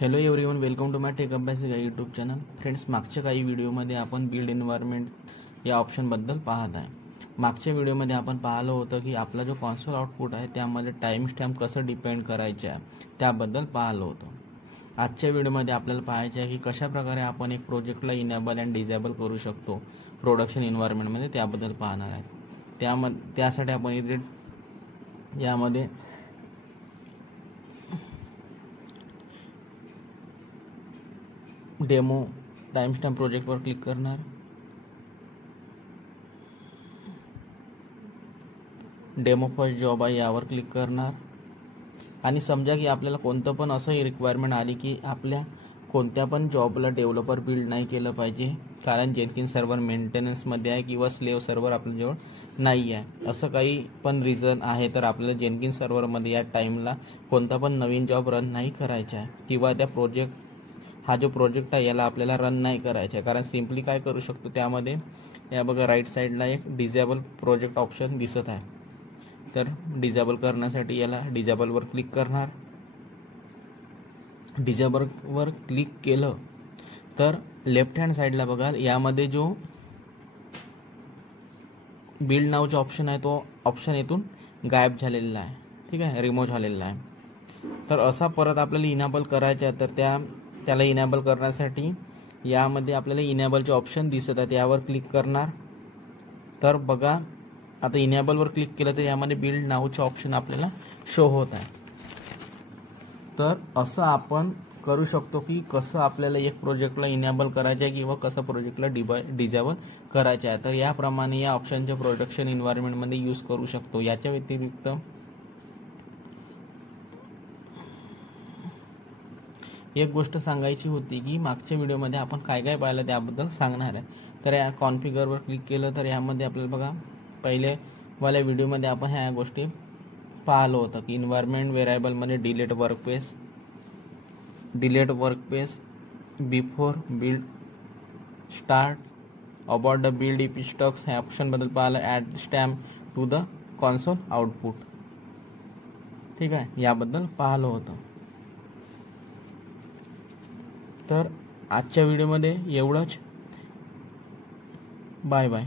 Hello everyone, welcome to my tech अभ्यासिक YouTube channel. Friends, मागच्या काही व्हिडिओमध्ये आपण बिल्ड एन्व्हायरमेंट या ऑप्शनबद्दल पाहत आहे. मागच्या व्हिडिओमध्ये आपण पाहिलं होतं की आपला जो कॉन्सोल आउटपुट आहे त्यामध्ये टाईम स्टॅम्प कसं डिपेंड करायचे आहे त्याबद्दल पाहिलं होतं. आजच्या व्हिडिओमध्ये आपल्याला पाहायचे आहे की कशाप्रकारे आपण एक प्रोजेक्टला इनेबल अँड डिसेबल करू शकतो प्रोडक्शन एन्व्हायरमेंटमध्ये, त्याबद्दल पाहणार आहे. त्यासाठी आपण इथे यामध्ये डेमो टाइमस्टॅम्प प्रोजेक्टवर क्लिक करणार. डेमो फर्स्ट जॉब आहे यावर क्लिक करणार. आणि समजा की आपल्याला कोणतं पण असं रिक्वायरमेंट आली की आपल्या कोणत्या पण जॉबला डेव्हलपर बिल्ड नाही केलं पाहिजे कारण जेनकिन्स सर्व्हर मेंटेनन्समध्ये आहे किंवा स्लेव्ह सर्व्हर आपल्याजवळ नाही आहे, असं काही पण रिझन आहे, तर आपल्याला जेनकिन्स सर्व्हरमध्ये या टाईमला कोणता पण नवीन जॉब रन नाही करायचा आहे किंवा त्या हा जो प्रोजेक्ट आहे याला आपल्याला रन नाही करायचा आहे. कारण सिम्पली काय करू शकतो, त्यामध्ये या बघा राईट साईडला एक डिसेबल प्रोजेक्ट ऑप्शन दिसत आहे. तर डिसेबल करण्यासाठी याला डिसेबलवर क्लिक करणार. डिसेबलवर क्लिक केलं तर लेफ्ट हँड साईडला बघाल यामध्ये जो बिल्ड नावचा ऑप्शन आहे तो ऑप्शन इथून गायब झालेला आहे. ठीक आहे, रिमूव्ह झालेला आहे. तर असा परत आपल्याला इनेबल करायचा आहे. तर त्याला इनेबल करण्यासाठी यामध्ये आपल्याला इनेबलचे ऑप्शन दिसत आहेत, यावर क्लिक करणार. तर बघा आता इनेबलवर क्लिक केलं तर यामध्ये बिल्ड नावचे ऑप्शन आपल्याला शो होत आहे. तर असं आपण करू शकतो की कसं आपल्याला एक प्रोजेक्टला इनेबल करायचं आहे किंवा कसं प्रोजेक्टला डिसेबल करायचं आहे. तर याप्रमाणे या ऑप्शनचे प्रोडक्शन एन्व्हायरमेंटमध्ये यूज करू शकतो. याच्या व्यतिरिक्त एक गोष्ट सांगायची होती की मागच्या व्हिडिओमध्ये आपण काय काय पाहिलं त्याबद्दल सांगणार आहे. तर या कॉन्फिगरवर क्लिक केलं तर यामध्ये आपल्याला बघा पहिले वाल्या व्हिडिओमध्ये आपण ह्या गोष्टी पाहिलं होतं की एन्व्हायरमेंट व्हेरिएबलमध्ये delete workspace before build start, abort the build if stuck ह्या ऑप्शनबद्दल पाहिलं. Add stamp to the console output, ठीक आहे, याबद्दल पाहिलं होतं. तर आजच्या व्हिडिओमध्ये एवढंच. Bye bye.